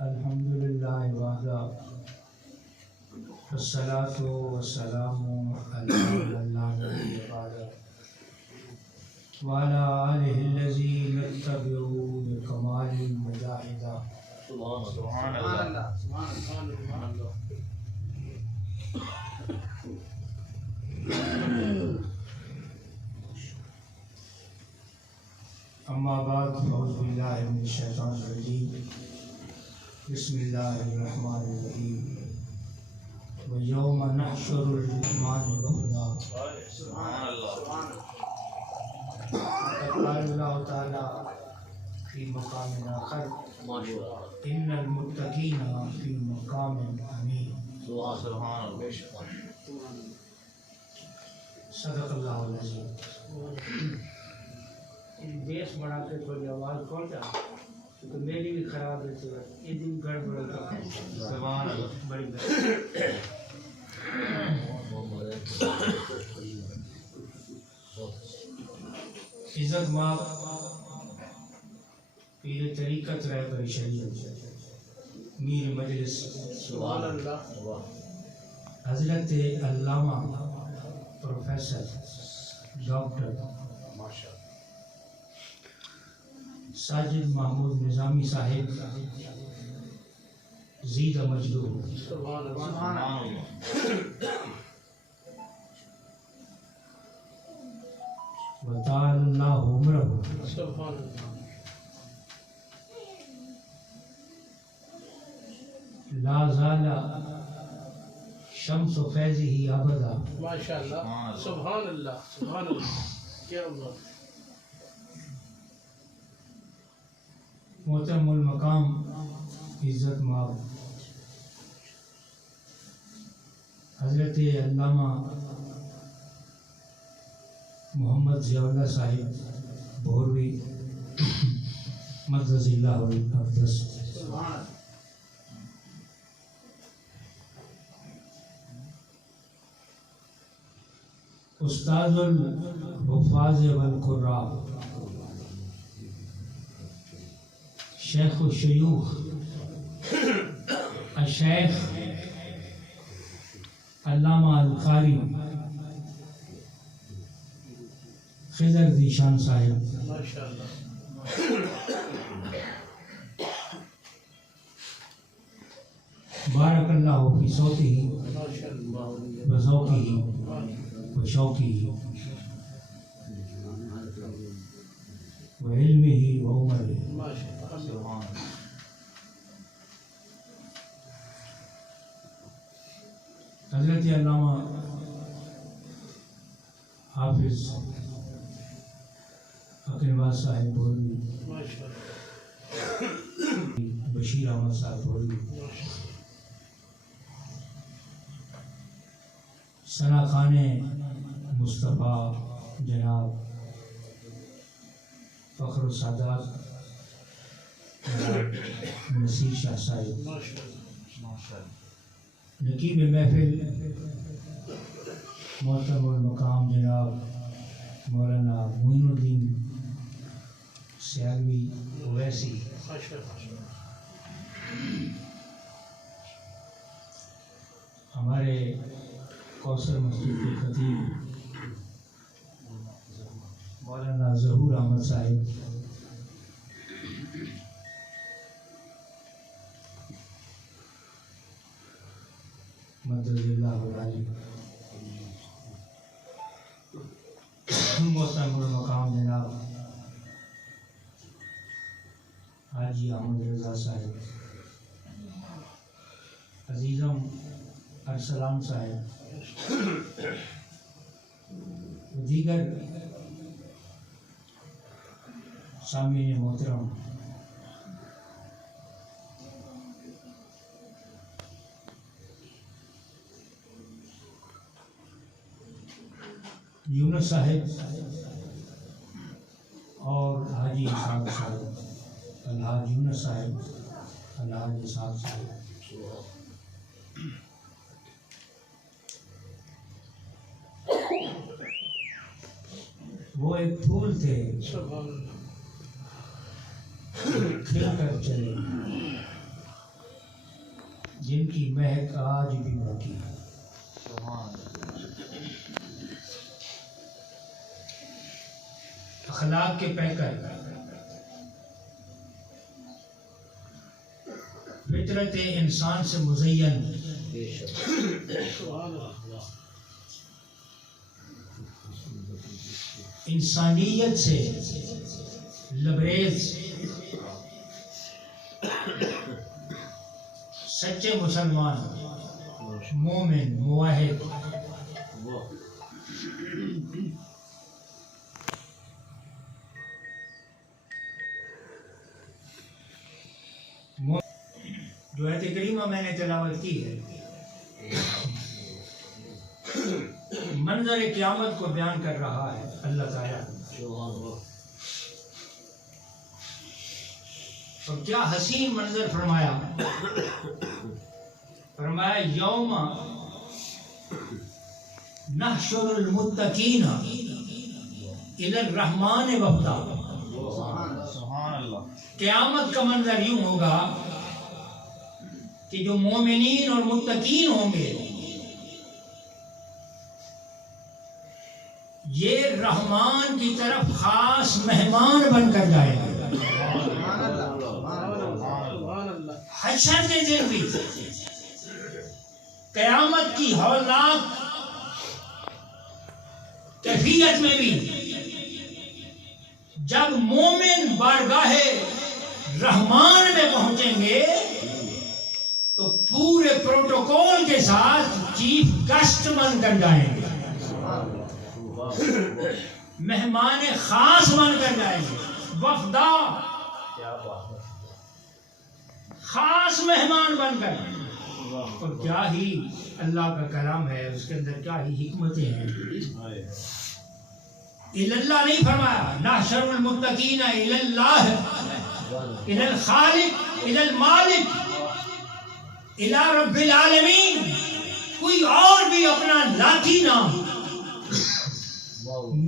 الحمد للہ وحدہ والصلاة والسلام علی من لا نبی بعدہ وعلی آلہ الذین اتبعوا بکمال مجاہدہ. سبحان اللہ سبحان اللہ. اما بعد اعوذ باللہ من الشیطان الرجیم بسم اللہ الرحمن الرحیم ویوم نحشر الرحمن وحدا. سبحان اللہ. قال اللہ تعالی فی مقام آخر ان المتقین فی مقام امین. سبحان اللہ. صدق اللہ العظیم. بیس بڑھا کے تھوڑی آواز کھول جا کیونکہ میری بھی خراب ہے تو یہ دن گڑبڑ کا سبحان اللہ. بڑی عزت ماں پیر طریقت رہ کر شریعت میر مجلس سبحان اللہ. حضرت علامہ پروفیسر ڈاکٹر ساجد محمود نظامی صاحب زید مجدور سبحان اللہ. وطال اللہ عمرہ سبحان اللہ. لا زال شمس فیضہ ابدا. ماشاء اللہ. سبحان اللہ. سبحان اللہ. کیا بات. محترم المقام عزت مآب حضرت علامہ محمد ضیاء اللہ صاحب بہروی مدد اللہ الاقدس. سبحان. استاذ الحفاظ والقراء شیخ الشیوخ الشیخ علامہ القاری خضر ذیشان صاحب ماشاء اللہ. بارک اللہ فی صوتہ ماشاء اللہ. وذوقہ وشوقہ وعلمہ وعمرہ. ماشاء اللہ. حضرت علامہ حافظ اقربا صاحب بہروی ماشاء اللہ. بشیر احمد صاحب بہروی ثنا خان مصطفیٰ جناب فخر السادات نصیر شاہ صاحب ماشاء اللہ. نقیب محفل محترم المقام جناب مولانا معین الدین سیالوی اویسی ماشاء اللہ. ہمارے کوثر مسجد کے خطیب مولانا ظہور احمد صاحب مدد اللہ علیہ. محترم المقام جناب حاجی احمد رضا صاحب عزیزم ارسلان صاحب دیگر سامعین محترم یونس صاحب اور حاجی اسحاق صاحب الحاج یونس صاحب الحاج اسحاق صاحب وہ ایک پھول تھے سبحان اللہ. کھل کر چلے کی مہک آج بھی باقی ہے۔ اخلاق کے پیکر، فطرت انسان سے مزین، انسانیت سے لبریز سچے مسلمان، مومن، موحد، جو آیت کریمہ میں نے تلاوت کی ہے منظر قیامت کو بیان کر رہا ہے اللہ تعالیٰ، اور کیا حسین منظر فرمایا، فرمایا یوم نحشر المتقین الی الرحمن وفدا۔ قیامت کا منظر یوں ہوگا کہ جو مومنین اور متقین ہوں گے یہ رحمان کی طرف خاص مہمان بن کر جائیں گے۔ حشر کے دن بھی، قیامت کی ہولناک کیفیت میں بھی، جب مومن بارگاہ رحمان میں پہنچیں گے تو پورے پروٹوکول کے ساتھ چیف گیسٹ بن کر جائیں گے، مہمان خاص بن کر جائیں گے، وفدا، خاص مہمان بن کر۔ اور کیا ہی اللہ کا کلام ہے، اس کے اندر کیا ہی حکمتیں ہیں۔ اللہ نہیں فرمایا نحشر المتقین الی اللہ، الی الخالق، الی المالک، الی رب العالمین، کوئی اور بھی اپنا ذاتی نام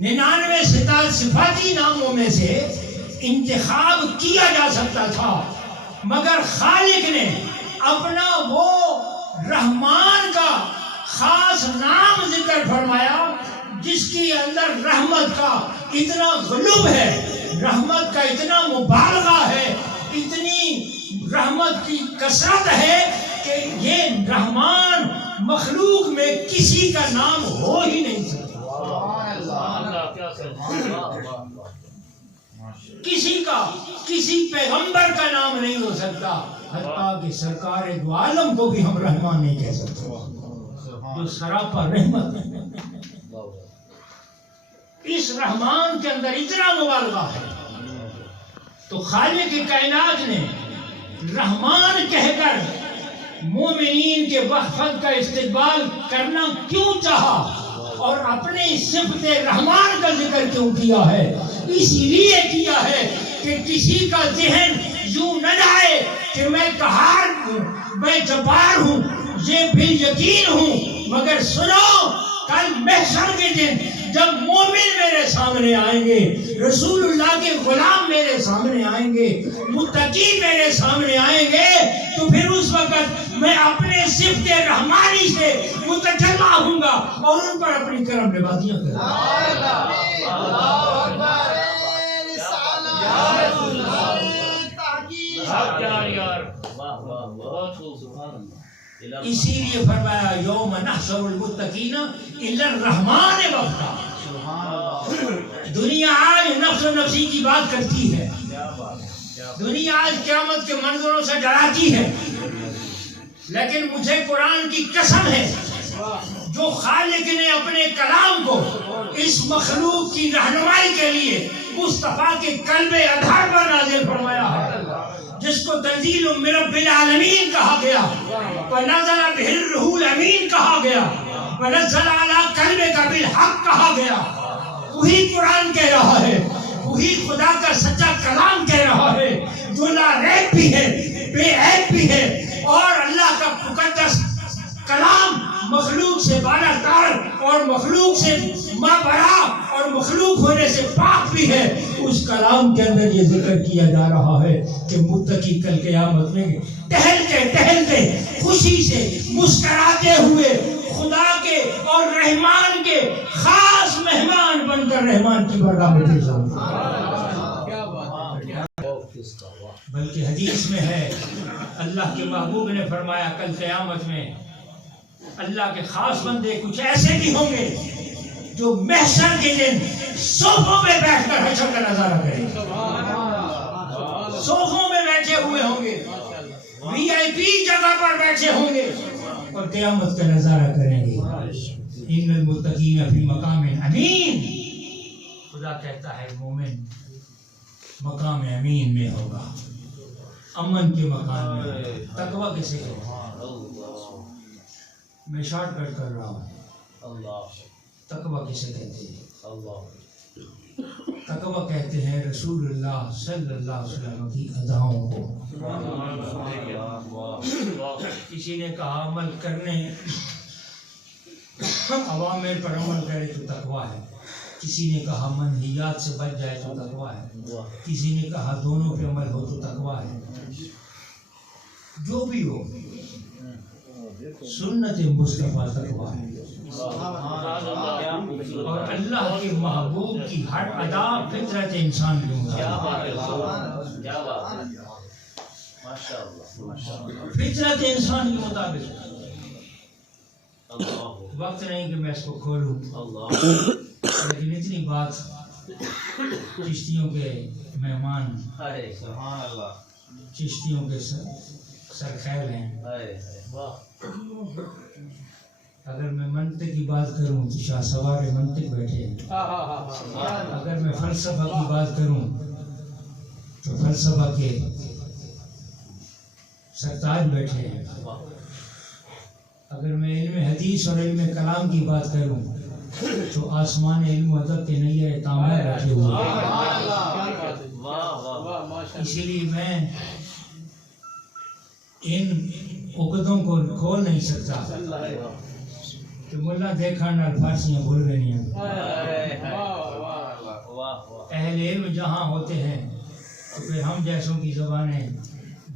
99 صفاتی ناموں میں سے انتخاب کیا جا سکتا تھا، مگر خالق نے اپنا وہ رحمان کا خاص نام ذکر فرمایا جس کے اندر رحمت کا اتنا غلوب ہے، رحمت کا اتنا مبالغہ ہے، اتنی رحمت کی کثرت ہے کہ یہ رحمان مخلوق میں کسی کا نام ہو ہی نہیں سکتا، کسی پیغمبر کا نام نہیں ہو سکتا، حتیٰ کہ سرکار دو عالم کو بھی ہم رحمان نہیں کہہ سکتے، جو سراپا رحمت ہے۔ اس رحمان کے اندر اتنا مبالغہ ہے، تو خالق کائنات نے رحمان کہہ کر مومنین کے وفد کا استقبال کرنا کیوں چاہا اور اپنی صفت رحمان کا ذکر کیوں کیا ہے؟ اس لیے کیا ہے کہ کسی کا ذہن یوں نہ جائے کہ میں قہار ہوں، میں جبار ہوں، یہ بھی یقین ہوں، مگر سنو کل محشر کے دن جب مومن میرے سامنے آئیں گے، رسول اللہ کے غلام میرے سامنے آئیں گے، متقی میرے سامنے آئیں گے، تو پھر اس وقت میں اپنے صفت رحمانی سے متجلا ہوں گا اور ان پر اپنی کرم نوازیاں کروں گا۔ اسی لیے فرمایا یوم نحشر المتقین الی الرحمن وفدا۔ دنیا آج نفس و نفسی کی بات کرتی ہے، دنیا آج قیامت کے منظروں سے ڈراتی ہے، لیکن مجھے قرآن کی قسم ہے جو خالق نے اپنے کلام کو اس مخلوق کی رہنمائی کے لیے مصطفیٰ کے قلب اطہر پر نازل فرمایا ہے، جس کو تنزیل من رب العالمین کہا گیا، ونزل بہ الروح الامین کہا گیا، ونزل علی قلبک بالحق کہا گیا، وہی قرآن کہہ رہا ہے، وہی خدا کا سچا کلام کہہ رہا ہے جو لا ریب بھی ہے، بے عیب بھی ہے، اور اللہ کا مقدس کلام مخلوق سے بالا تر اور مخلوق سے مابرا اور مخلوق ہونے سے پاک بھی ہے، اس کلام کے اندر یہ ذکر کیا جا رہا ہے کہ متقی کل قیامت میں ٹہلتے ٹہلتے خوشی سے مسکراتے ہوئے خدا کے اور رحمان کے خاص مہمان بن کر رحمان کی بارگاہ میں پیش ہوں گے۔ بلکہ حدیث میں ہے اللہ کے محبوب نے فرمایا کل قیامت میں اللہ کے خاص بندے کچھ ایسے بھی ہوں گے جو محشر کے دن صوفوں میں بیٹھ کر حشر کا نظارہ کریں گے، صوفوں میں بیٹھے ہوئے ہوں گے، وی آئی پی جگہ پر بیٹھے ہوں گے اور قیامت کا نظارہ کریں گے۔ ان المتقین فی مقام امین، خدا کہتا ہے مومن مقام امین میں ہوگا، امن کے مکان میں۔ تقوی کسے کہتے ہیں؟ میں شارٹ کٹ کر رہا ہوں۔ تقوی کسے کہتے ہیں؟ تقوی کہتے ہیں رسول اللہ صلی اللہ علیہ وسلم کی اداؤں کو۔ کسی نے کہا عمل کرنے، عوامر پر عمل کرے تو تقوی ہے، کسی نے کہا منہیات سے بچ جائے تو تقوی ہے، کسی نے کہا دونوں پہ عمل ہو تو تقوی ہے۔ جو بھی ہو سنت مصطفیٰ تقویٰ ہے، اور اللہ کے محبوب کی ہر ادا فطرت انسان کے مطابق، فطرت انسان کے مطابق۔ وقت نہیں کہ میں اس کو کھولوں، لیکن اتنی بات چشتیوں کے مہمان، چشتیوں کے سرخیل ہیں۔ اگر میں منطق کی بات کروں تو شاہ سوار منطق بیٹھے ہیں، اگر میں فلسفہ کی بات کروں تو فلسفہ کے سرتاج بیٹھے ہیں، اگر میں علم حدیث اور علم کلام کی بات کروں تو آسمان علم و ادب کے نیر تعمیر بیٹھے ہوئے ہیں۔ اسی لیے میں ان عقدوں کو کھول نہیں سکتا کہ ملا دیکھا نہ فارسیاں بھول گئی ہیں۔ اہل علم جہاں ہوتے ہیں تو پھر ہم جیسوں کی زبانیں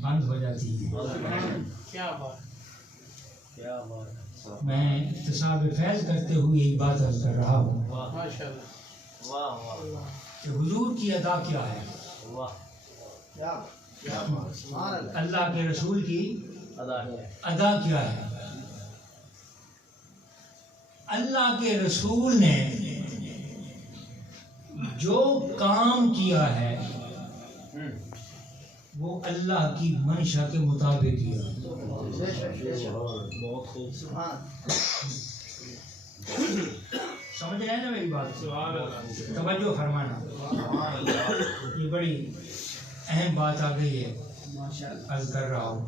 بند ہو جاتی ہیں۔ میں اکتساب فیض کرتے ہوئے یہی بات عرض کر رہا ہوں کہ حضور کی ادا کیا ہے، اللہ کے رسول کی ادا کیا ہے۔ اللہ کے رسول نے جو کام کیا ہے وہ اللہ کی منشا کے مطابق کیا۔ سمجھ رہے ہیں نا میری بات؟ توجہ فرمانا، یہ بڑی اہم بات آ گئی ہے، عرض کر رہا ہوں۔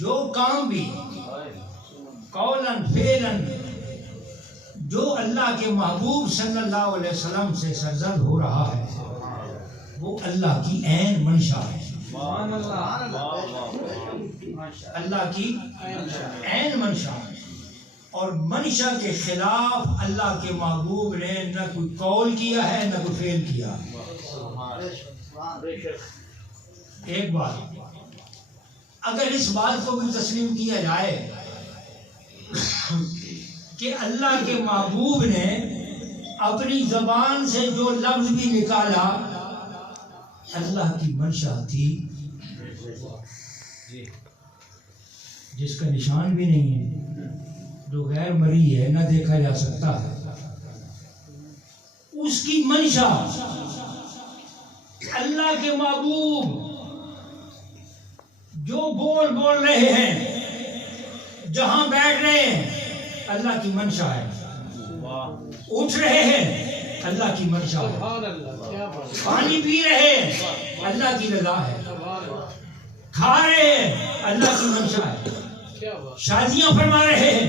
جو کام بھی قولاً فعلاً جو اللہ کے محبوب صلی اللہ علیہ وسلم سے سرزد ہو رہا ہے وہ اللہ کی عین منشا ہے، اللہ کی عین منشا ہے۔ اور منشا کے خلاف اللہ کے محبوب نے نہ کوئی قول کیا ہے نہ کوئی فعل کیا۔ ایک بات اگر اس بات کو بھی تسلیم کیا جائے کہ اللہ کے محبوب نے اپنی زبان سے جو لفظ بھی نکالا اللہ کی منشا تھی، جس کا نشان بھی نہیں ہے، جو غیر مری ہے، نہ دیکھا جا سکتا ہے، اس کی منشا اللہ کے محبوب جو بول رہے ہیں، جہاں بیٹھ رہے ہیں، اللہ کی منشا ہے، اٹھ رہے ہیں، اللہ کی منشا ہے، پانی پی رہے ہیں، اللہ کی رضا ہے، کھا رہے ہیں، اللہ کی منشا ہے، شادیاں فرما رہے ہیں،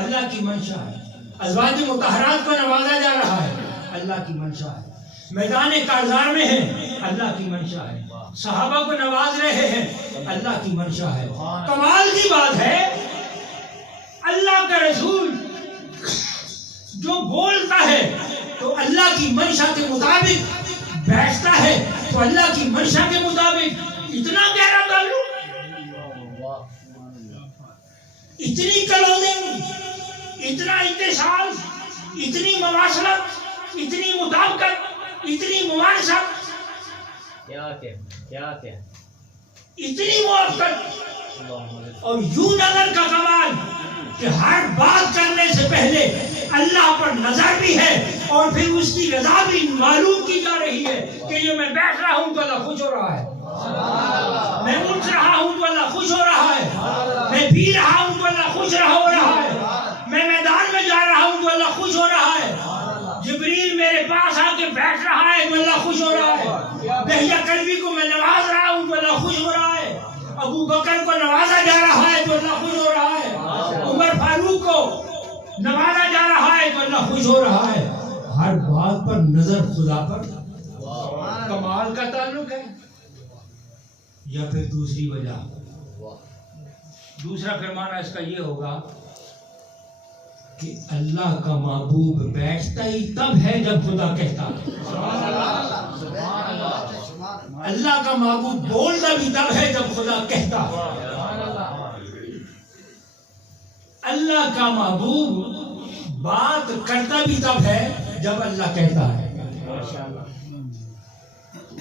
اللہ کی منشا ہے، ازواج مطہرات کو نوازا جا رہا ہے، اللہ کی منشا ہے، میدان کارزار میں ہیں، اللہ کی منشا ہے، صحابہ کو نواز رہے ہیں، اللہ کی منشا ہے۔ کمال کی بات ہے اللہ کا رسول جو بولتا ہے تو اللہ کی منشا کے مطابق بیٹھتا ہے تو اللہ کی منشا کے مطابق. اتنا گہرا تعلق، اتنی کلوزنگ، اتنا اتصال، اتنی مواصلت، اتنی مطابقت، اتنی موافقت، اتنی موافقت. اور یوں نظر کا کمال کہ ہر بات کرنے سے پہلے اللہ پر نظر بھی ہے اور پھر اس کی رضا بھی معلوم کی جا رہی ہے کہ یہ میں بیٹھ رہا ہوں تو اللہ خوش ہو رہا ہے، میں اٹھ رہا ہوں تو اللہ خوش ہو رہا ہے، میں پی رہا ہوں تو اللہ خوش ہو رہا ہے، میں میدان میں جا رہا ہوں تو اللہ خوش ہو رہا ہے، جبریل میرے پاس آ کے بیٹھ رہا ہے تو اللہ خوش ہو رہا ہے، دہیا کلبی کو میں نواز رہا ہوں تو اللہ خوش ہو رہا ہے، ابو بکر کو نوازا جا رہا ہے تو اللہ خوش ہو رہا ہے، عمر فاروق کو نوازا جا رہا ہے تو اللہ خوش ہو رہا ہے. ہر بات پر نظر خدا پر کمال کا تعلق ہے. یا پھر دوسری وجہ، دوسرا پیمانہ اس کا یہ ہوگا کہ اللہ کا محبوب بیٹھتا ہی تب ہے جب خدا کہتا ہے. اللہ کا محبوب بولتا بھی تب ہے جب خدا کہتا ہے. اللہ کا محبوب بات کرتا بھی تب ہے جب اللہ کہتا ہے.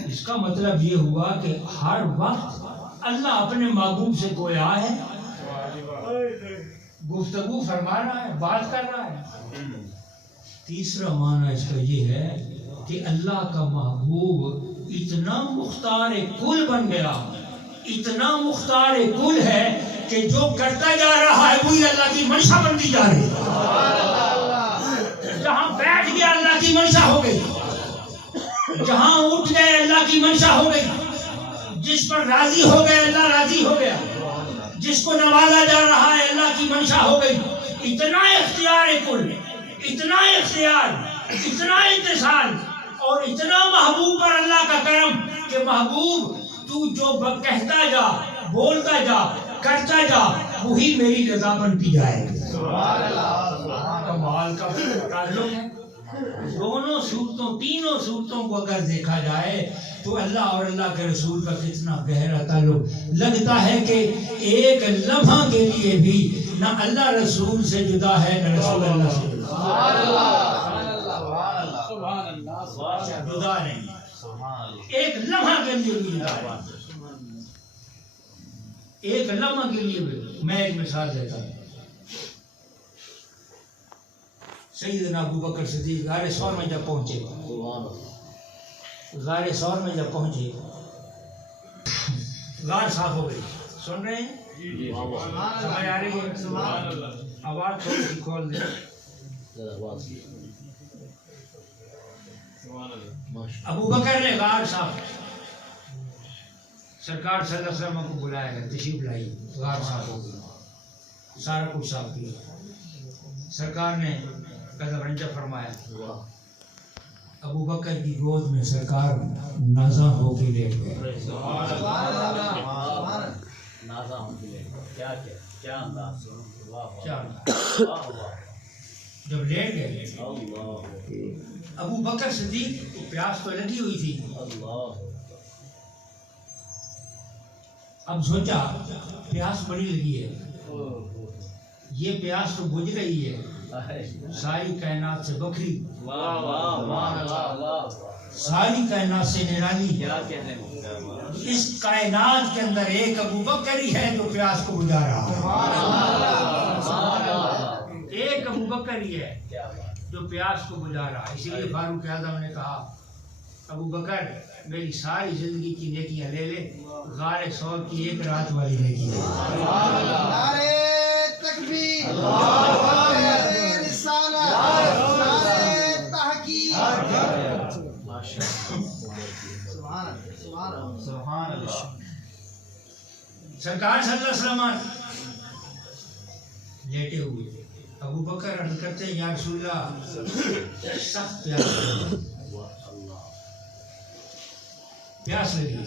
اس کا مطلب یہ ہوا کہ ہر وقت اللہ اپنے محبوب سے گویا ہے، گفتگو فرما رہا ہے، بات کر رہا ہے. تیسرا معنی اس کا یہ ہے کہ اللہ کا محبوب اتنا مختار کل بن گیا، اتنا مختار کل ہے کہ جو کرتا جا رہا ہے وہی اللہ کی منشا بنتی جا رہی ہے. جہاں بیٹھ گیا اللہ کی منشا ہو گئی، جہاں اٹھ گئے اللہ کی منشا ہو گئی، جس پر راضی ہو گئے اللہ راضی ہو گیا، جس کو نوازا جا رہا ہے اللہ کی منشا ہو گئی. اتنا اختیار کل، اتنا اختیار، اتنا اتصال اور اتنا محبوب پر اللہ کا کرم کہ محبوب تو جو کہتا جا، بولتا جا، کرتا جا، وہی میری رضا بنتی جائے گی. کمال کا تعلق ہے. دونوں صورتوں، تینوں صورتوں کو اگر دیکھا جائے تو اللہ اور اللہ کے رسول کا کتنا گہرا تعلق. لگتا ہے کہ ایک لمحہ کے لیے بھی نہ اللہ رسول سے جدا ہے نہ رسول اللہ سے جدا نہیں. ایک لمحہ کے لیے بھی جدا ہے. ایک لمحہ کے لیے بھی. میں ایک مثال دیتا ہوں. سیدنا ابو بکر صدیق غار ثور میں جب پہنچے، غار ثور میں جب پہنچے غار صاف ہو گئی. سن رہے ہیں؟ سمجھ آ رہی ہے؟ آواز تھوڑی سی کھول دیں. ابو بکر نے غار صاف، سرکار صلی اللہ علیہ وسلم کو بلایا گیا، تشریف لائی، غار صاف ہو گئی، سارا کچھ صاف کیا. سرکار نے قدم رنجہ فرمایا. ابو بکر کی گود میں سرکار نازاں ہو کے لیٹ گئے. جب لیٹ گئے ابو بکر صدیق کو پیاس تو لگی ہوئی تھی. اب سوچا پیاس بڑی لگی ہے، یہ پیاس تو بجھ رہی ہے ساری کائنات سے بکری، ساری کائنات سے نرالی. اس کائنات کے اندر ایک ابو بکر ہی ہے جو پیاس کو بجھا رہا ہے. ایک ابو بکر ہی ہے جو پیاس کو بجھا رہا ہے. اسی لیے فاروق اعظم نے کہا ابو بکر میری ساری زندگی کی نیکیاں لے لے، غار ثور کی ایک رات والی نیکی ہے. نعرے تکبیر، نعرے رسالت، نعرے تحقیق. سبحان اللہ. سرکار صلی اللہ علیہ وسلم لیٹے ہوئے. ابو بکر عرض کرتے ہیں یا رسول اللہ سخت پیاس لگی.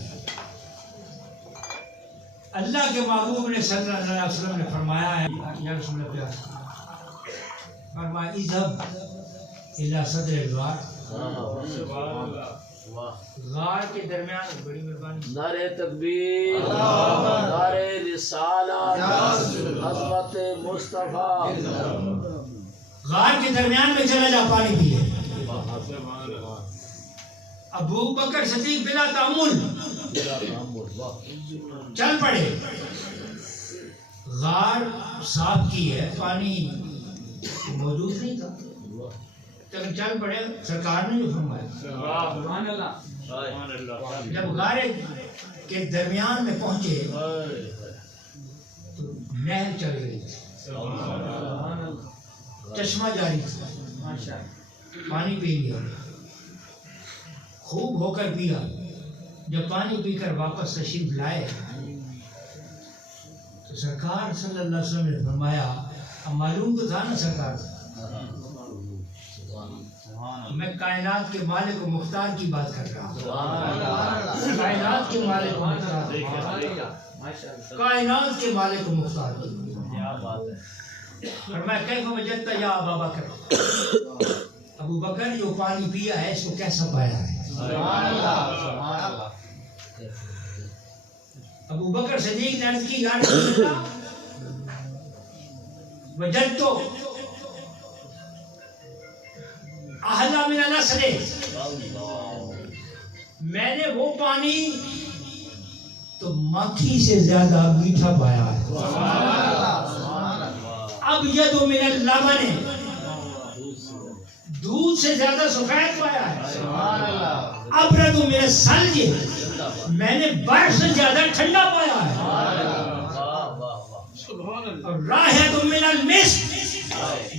اللہ کے محبوب نے صلی اللہ علیہ وسلم نے فرمایا ہے یا رسول اللہ پیاس. فرمایا اذهب الا صدر الغار، سبحان اللہ. غار کے درمیان. بڑی مہربانی. نعرہ تکبیر، نعرہ رسالت، عظمت مصطفیٰ. غار کے درمیان میں چلا جا پانی پیے. ابو بکر صدیق بلا تأمل چل پڑے. غار صاف کی ہے، پانی موجود نہیں تھا، لیکن چل پڑے. سرکار نے جو فرمایا. سبحان اللہ. جب غار کے درمیان میں پہنچے تو نہر چل گئی، چشمہ جاری تھا، پانی پی لیا، خوب ہو کر پیا. جب پانی پی کر واپس تشریف لائے تو سرکار صلی اللہ علیہ وسلم نے فرمایا، اب معلوم تو تھا نا سرکار، میں کائنات کے مالک و مختار کی بات کر رہا ہوں. کائنات کے مالک و مختار، کائنات کے مالک و مختار. فرمایا کیف وجدت یا ابا بکر، ابو بکر جو پانی پیا ہے اس کو کیسا پایا ہے؟ ابو بکر صدیق نے عرض کی، یا رسول اللہ وجدت احلی من العسل، میں نے وہ پانی تو مکھی سے زیادہ میٹھا پایا ہے. ابیض من اللبن، دودھ سے زیادہ سفید پایا ہے. ابرد من الثلج، میں نے برف سے زیادہ ٹھنڈا پایا ہے. اور رائحۃ من المسک،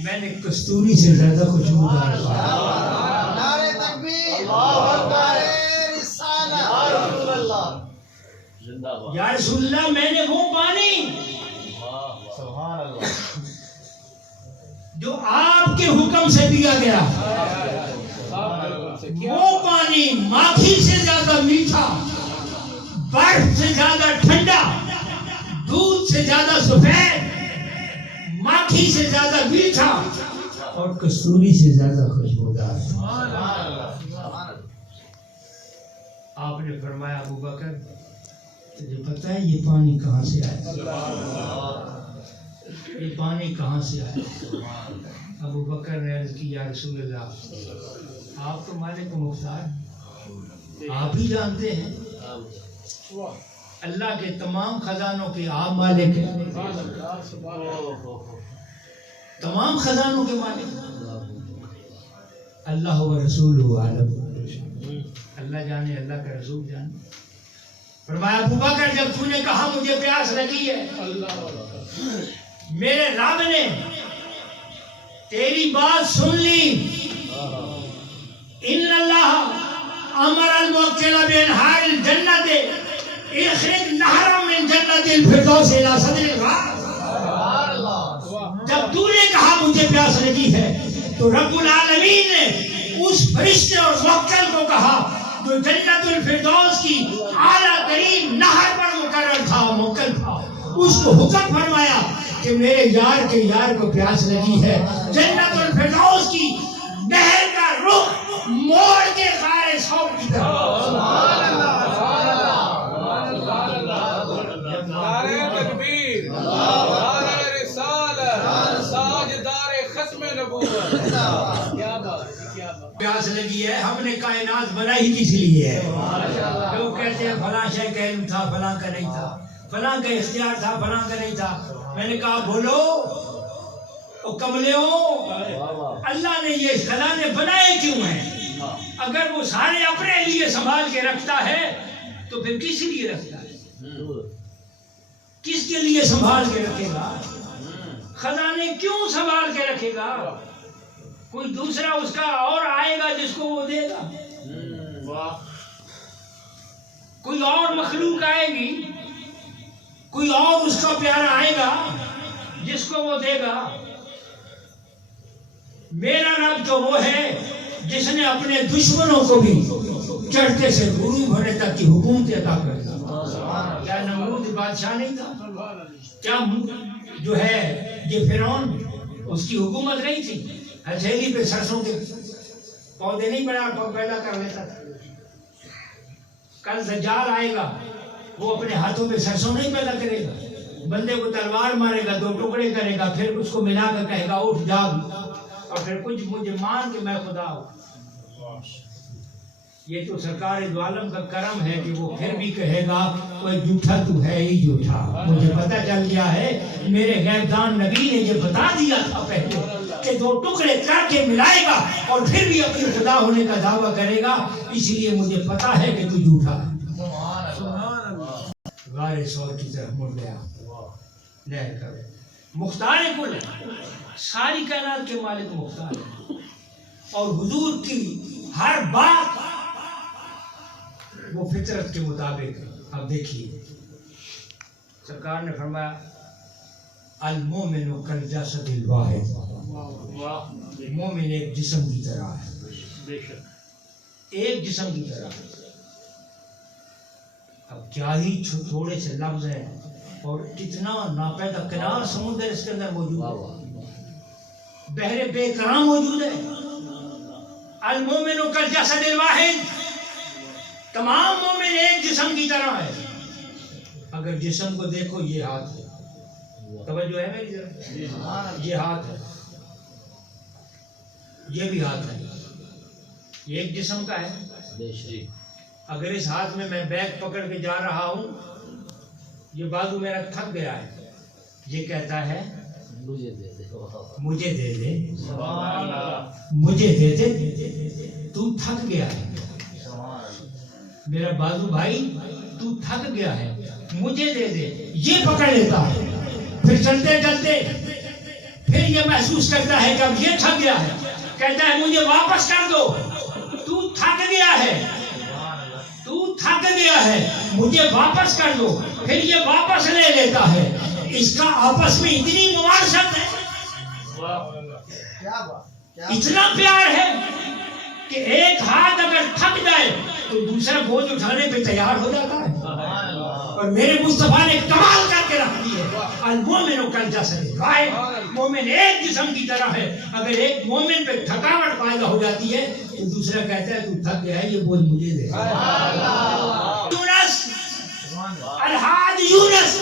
میں نے کستوری سے زیادہ خوشبودار پایا. نعرہ تکبیر، نعرہ رسالت. یا رسول اللہ میں نے وہ پانی جو آپ کے حکم سے پیا گیا، وہ پانی ماکھی سے زیادہ میٹھا، برف سے زیادہ ٹھنڈا، دودھ سے زیادہ سفید، ماکھی سے زیادہ میٹھا اور کستوری سے زیادہ خوشبودار. آپ نے فرمایا ابو بکر تجھے پتہ ہے یہ پانی کہاں سے آیا؟ یہ پانی کہاں سے آیا؟ ابو بکر نے عرض کی، یا رسول اللہ آپ تو مالک و مختار، آپ ہی جانتے ہیں اللہ کے تمام خزانوں کے آپ مالک ہیں، تمام خزانوں کے مالک. اللہ و رسول عالم، اللہ جانے، اللہ کا رسول جانے. فرمایا ابو بکر جب تو نے کہا مجھے پیاس لگی ہے، میرے رب نے تیری بات سن لی. ان اللہ امر الموکل بانہار الجنت اخرج نہرا من جنت الفردوس الى صدر الغار. جب تو نے کہا مجھے پیاس لگی ہے تو رب العالمین نے اس فرشتے اور موکل کو کہا جو جنت الفردوس کی اعلیٰ ترین نہر پر مقرر تھا، موکل تھا، اس کو حکم فرمایا کہ میرے یار کے یار کو پیاس لگی ہے، جنت الفردوس کی نہر کا رخ موڑ کے غار صوف کی طرف. نعرہ تکبیر، نعرہ رسالت، تاجدار ختم نبوت. کیا بات، کیا بات. پیاس لگی ہے، ہم نے کائنات بنائی کس لیے ہے؟ لوگ کہتے ہیں فلاں شے کا علم تھا، فلاں کا نہیں تھا، فلاں کا اختیار تھا، فلاں کا نہیں تھا. میں نے کہا بولو او کملیوں، اللہ نے یہ خزانے بنائے کیوں ہیں؟ اگر وہ سارے اپنے لیے سنبھال کے رکھتا ہے تو پھر کس لیے رکھتا ہے؟ کس کے لیے سنبھال کے رکھے گا؟ خزانے کیوں سنبھال کے رکھے گا؟ کوئی دوسرا اس کا اور آئے گا جس کو وہ دے گا، کوئی اور مخلوق آئے گی، کوئی اور اس کا پیارا آئے گا جس کو وہ دے گا. میرا رب تو وہ ہے جس نے اپنے دشمنوں کو بھی چڑھتے سے غروب ہونے تک کی حکومت عطا کر دی. کیا نمرود بادشاہ نہیں تھا؟ کیا جو ہے یہ فرعون اس کی حکومت نہیں تھی؟ ہتھیلی پہ سرسوں کے پودے نہیں پیدا کر لیتا تھا. کل دجال آئے گا, وہ اپنے ہاتھوں میں سرسوں نہیں پیدا کرے گا, بندے کو تلوار مارے گا, 2 ٹکڑے کرے گا, پھر اس کو ملا کر کہے گا اٹھ جاگ, اور پھر کچھ مجھے مان کہ میں خدا ہوں. یہ تو سرکار دو عالم کا کرم ہے کہ وہ پھر بھی کہے گا کوئی جھوٹا تو ہے ہی جھوٹا. مجھے پتہ چل گیا ہے, میرے غیب دان نبی نے یہ بتا دیا تھا پہلے کہ 2 ٹکڑے کر کے ملائے گا اور پھر بھی اپنے خدا ہونے کا دعویٰ کرے گا, اس لیے مجھے پتا ہے کہ تو جھوٹا ہے. غار سور کی طرف مڑ گیا. مختار کل ہے, ساری کائنات کے مالک مختار ہے, اور حضور کی ہر بات وہ فطرت کے مطابق. اب دیکھیے سرکار نے فرمایا المومن کالجسد الواحد, مومن ایک جسم کی طرح ہے, ایک جسم کی طرح. اب کیا ہی تھوڑے سے لفظ ہیں اور کتنا ناپیدا کنار سمندر اس کے اندر موجود ہے, بحر بے کرام موجود ہے. المومن کالجسد الواحد, تمام مومن ایک جسم کی طرح ہے. اگر جسم کو دیکھو, یہ ہاتھ ہے, توجہ ہے میری طرف, یہ ہاتھ ہے, یہ بھی ہاتھ ہے, یہ ایک جسم کا ہے. اگر اس ہاتھ میں بیگ پکڑ کے جا رہا ہوں, یہ بازو میرا تھک گیا ہے, یہ کہتا ہے مجھے دے دے, مجھے دے دے, تو تھک گیا ہے میرا بازو بھائی, تو تھک گیا ہے, مجھے دے دے. یہ پکڑ لیتا ہے, پھر چلتے چلتے پھر یہ محسوس کرتا ہے کہ اب یہ تھک گیا ہے, کہتا ہے مجھے واپس کر دو, تو تھک گیا ہے, تو تھک گیا ہے, مجھے واپس کر دو. پھر یہ واپس لے لیتا ہے. اس کا آپس میں اتنی ممارست ہے, اتنا پیار ہے کہ ایک ہاتھ اگر تھک جائے تو دوسرا بوجھ اٹھانے پہ تیار ہو جاتا ہے. اور میرے مصطفیٰ نے کمال کر کے رکھ دی ہے, المومن کالجسد الواحد, مومن ایک جسم کی طرح ہے. اگر ایک مومن پہ تھکاوٹ پیدا ہو جاتی ہے تو دوسرا کہتا ہے تو تھک گیا ہے, یہ بوجھ مجھے دے. یونس, الحاج یونس,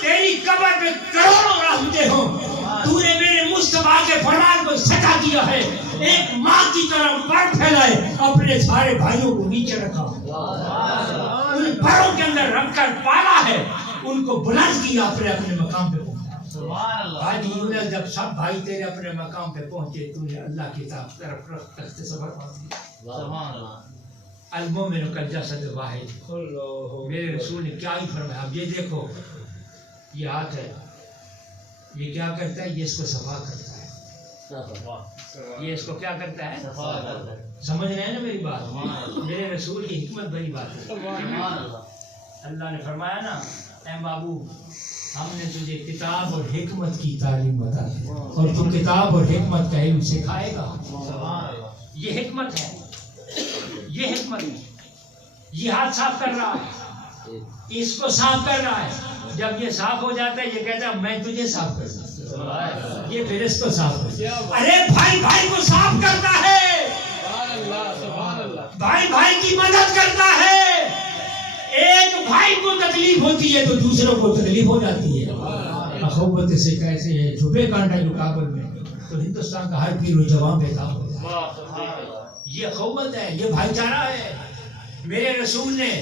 تیری قبر پہ کروڑوں رحمتیں ہوں, تو نے میرے مصطفیٰ کے فرمان کو سچا کیا ہے. ایک ماں کی طرح پر پھیلائے, اپنے سارے بھائیوں کو نیچے رکھا, ان پروں کے اندر رکھ کر پالا ہے, ان کو بلند کیا, اپنے مقام پہ پہنچا. حاجی یونس, جب سب بھائی تیرے اپنے مقام پہ پہنچے, تو نے اللہ کی طرف رخ تخت صبر پا. المومن کالجسد الواحد, میرے رسول نے کیا ہی فرمایا. اب یہ دیکھو, یہ ہاتھ ہے, یہ کیا کرتا ہے, یہ اس کو صفا کرتا ہے, یہ اس کو کیا کرتا ہے, سمجھ رہے ہیں نا میری بات. میرے رسول کی حکمت بڑی بات ہے. اللہ نے فرمایا نا, اے محبوب ہم نے تجھے کتاب اور حکمت کی تعلیم بتا دی, اور تو کتاب اور حکمت کا علم سکھائے گا. یہ حکمت ہے, یہ حکمت ہے. یہ ہاتھ صاف کر رہا ہے, اس کو صاف کر رہا ہے. جب یہ صاف ہو جاتا ہے, یہ کہتا ہے میں تجھے صاف کر دوں, یہ پھر اس کو صاف کر. ارے بھائی بھائی کو صاف کرتا ہے, بھائی بھائی کی مدد کرتا ہے. ایک بھائی کو تکلیف ہوتی ہے تو دوسروں کو تکلیف ہو جاتی ہے. اخوت سے کیسے ہے, چھپے کانٹا جو کابل میں, تو ہندوستان کا ہر پیر و جوان پیدا ہو جاتا ہے. یہ اخوت ہے, یہ بھائی چارہ ہے. میرے رسول نے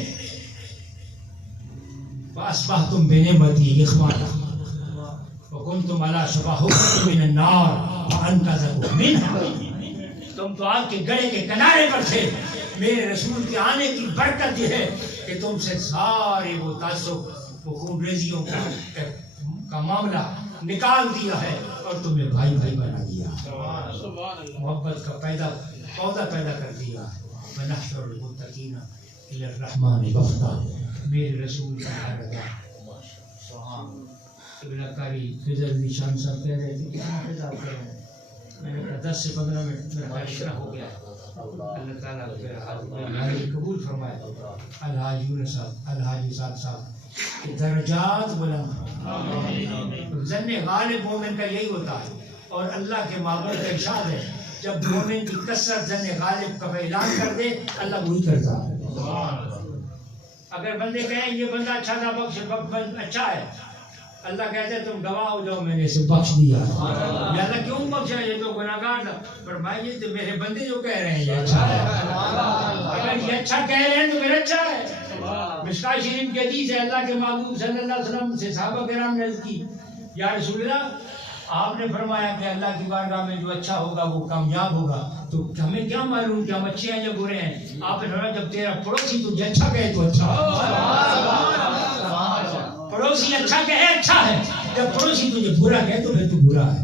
فَأَصْبَحْتُمْ بِنِعْمَتِي إِخْوَانًا وَكُنْتُمْ عَلَى شَفَا حُفْرَةٍ مِّنَ النَّارِ فَأَنْقَذَكُم مِّنْهَا. تم تو آگ کے گڑھے کے کنارے پر تھے, میرے رسول کے آنے کی برکت یہ ہے کہ تم سے سارے وہ تعصب, وہ خونریزیوں کا معاملہ نکال دیا ہے, اور تمہیں بھائی بھائی بنا دیا, محبت کا پودا پیدا کر دیا. وَنَحْشُرُ الْمُتَّقِينَ إِلَى الرَّحْمَٰنِ وَفْدًا. میرے رسول کا حرگاہ. ابن قاری فضل علی شان صاحب کہہ رہے تھے کہ خطاب کر رہے ہیں, میں نے کہا 10 سے 15 منٹ میرا اشرا ہو گیا. اللہ تعالیٰ میرا قبول فرمائے. الحاج یونس صاحب, الحاج اسحاق صاحب کے درجات بلند. ظن غالب مومن کا یہی ہوتا ہے, اور اللہ کے معبود کا ارشاد ہے جب مومن کی کثرت زن غالب کا اعلان کر دے اللہ وہی کرتا ہے. اگر بندے کہیں یہ بندہ اچھا تھا اچھا ہے، اللہ کہتے ہیں تم گواہ ہو جاؤ میں نے اسے بخش دیا. یا اللہ کیوں بخشا؟ یہ تو گناہگار تھا. فرمایا یہ تو میرے بندے جو کہہ رہے ہیں یہ اچھا ہے. اگر یہ اچھا کہہ رہے ہیں تو پھر اچھا ہے. مشکاہ شریف کی حدیث ہے، اللہ کے محبوب صلی اللہ علیہ وسلم سے صحابہ کرام نے عرض کی یا رسول اللہ آپ نے فرمایا کہ اللہ کی بارگاہ میں جو اچھا ہوگا وہ کامیاب ہوگا، تو ہمیں کیا معلوم کہ ہم اچھے ہیں یا برے ہیں؟ آپ نے فرمایا جب تیرا پڑوسی تجھے اچھا کہے تو اچھا. پڑوسی اچھا کہے اچھا ہے، جب پڑوسی تجھے برا کہے تو پھر تو برا ہے.